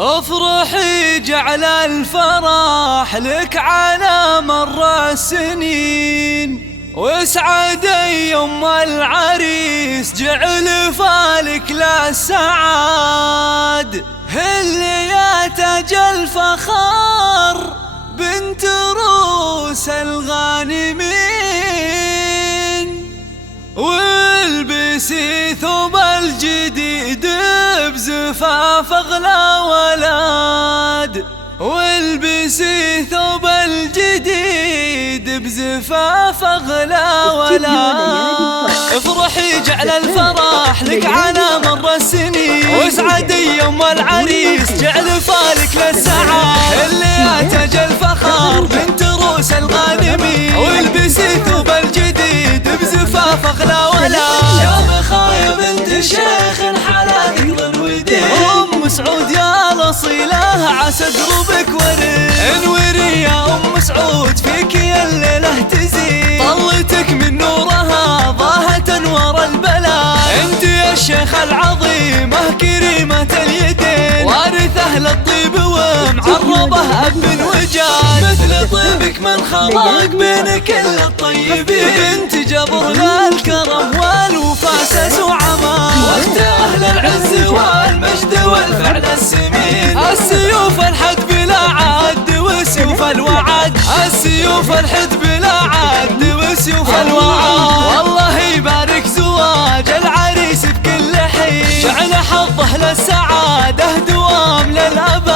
افرحي جعل الفرح لك على مر السنين، واسعدي يوم العريس جعل فالك للسعاد. اللي يا تاج الفخر بنت روس الغانمين، والبسي ثوب الجديد بزفاف اغلى ولاد، والبسي ثوب الجديد بزفاف اغلى ولاد. افرحي جعل الفرح لك على مر السنين، واسعدي يوم العريس جعل فالك للسعاد. اللي تاج الفخر بنت روس الغانمين، والبسي ثوب الجديد بزفاف اغلى ولاد. يا مخايا بنت شيخ حالاتك ظل ودين، ام سعود يا الاصيله عسى دربك ورد. انوري يا ام سعود فيك يا الليله تزين، طلتك من نورها ضاهت انوار البلاد. انت يا الشيخ العظيمه كريمه اليدين، وارث اهل الطيب ومعربه اب وجاد. مثل طيبك من خلق بين كل الطيبين، بنت جبر للكرم والوفا سس وعمان، واخت اهل العز والمجد والفعل السمين. السيوف الحد بلا عد وسيوف الوعد، السيوف الحد بلا عد وسيوف الوعد. والله يبارك زواج العريس بكل حين، جعل حظه للسعاده دوام للابد.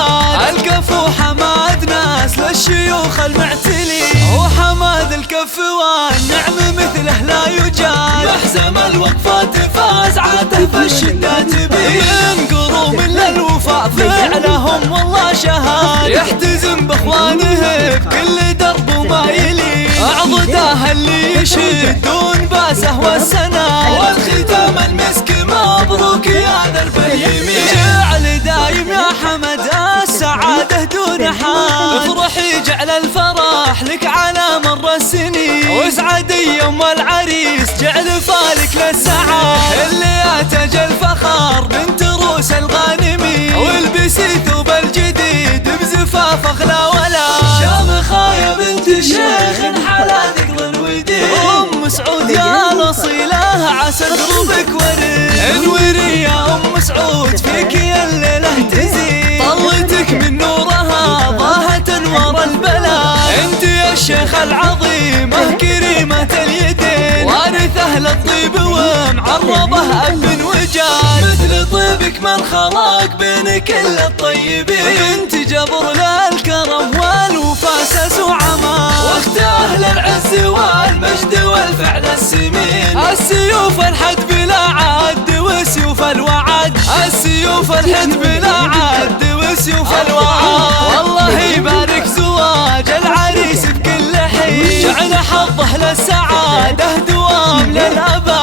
الكفو حماد ناس للشيوخ المعتلين، وحماد الكف والنعم مثله لا يجاد. محزم الوقفات فاز عاته في الشدات بين، ينقروا من للوفاء فعلهم والله شهاد. يحتزم باخوانه بكل درب وما يلي، اعضداه اللي يشدون باسه والسناد. والختام المسك مبروك يا درب اليمين، جعل دايم يا حمد السعاده دون حال. افرحي جعل الفرح لك على مر السنين، واسعدي يوم العريس جعل فالك للسعاد. اللي يا تاج الفخر بنت روس الغانمين، والبسي ثوب الجديد بزفاف اغلى ولاد. يا مخايا بنت شيخ حالاتك ظل ودين، ام سعود يا الاصيله عسى دربك ورد. انوري يا ام سعود فيك يا الليله تزين، طلتك من نورها ضاهت انوار البلاد. انت يا الشيخ العظيمه كريمه اليدين، وارث اهل الطيب ومعربه اب وجاد. مثل طيبك من خلق بين كل الطيبين، بنت جبر للكرم والوفا سس وعمان، واخت اهل العز والمجد والفعل السمين. السيوف الحد بلا عد وسيوف الوعد، السيوف الحد بلا عد وسيوف الوعد. والله يبارك زواج العريس بكل حين، جعل حظه للسعاده دوام للابد.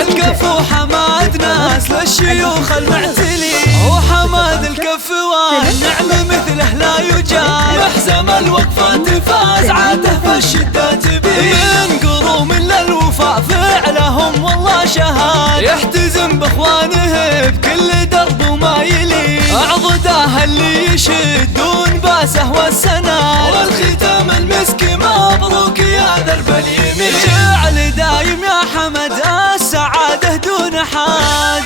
الكفو حماد ناس للشيوخ المعتلين، وحماد الكف والنعم مثله لا يجاد. محزم الوقفات فاز عاته في الشدات بين، ينقروا من للوفاء فعلهم والله شهاد. يحتزم باخوانه بكل درب وما يلي، اعضداه اللي يشدون باسه والسناد. والختام المسك مبروك يا درب اليمين، جعل دايم يا حمد السعاده دون حاد.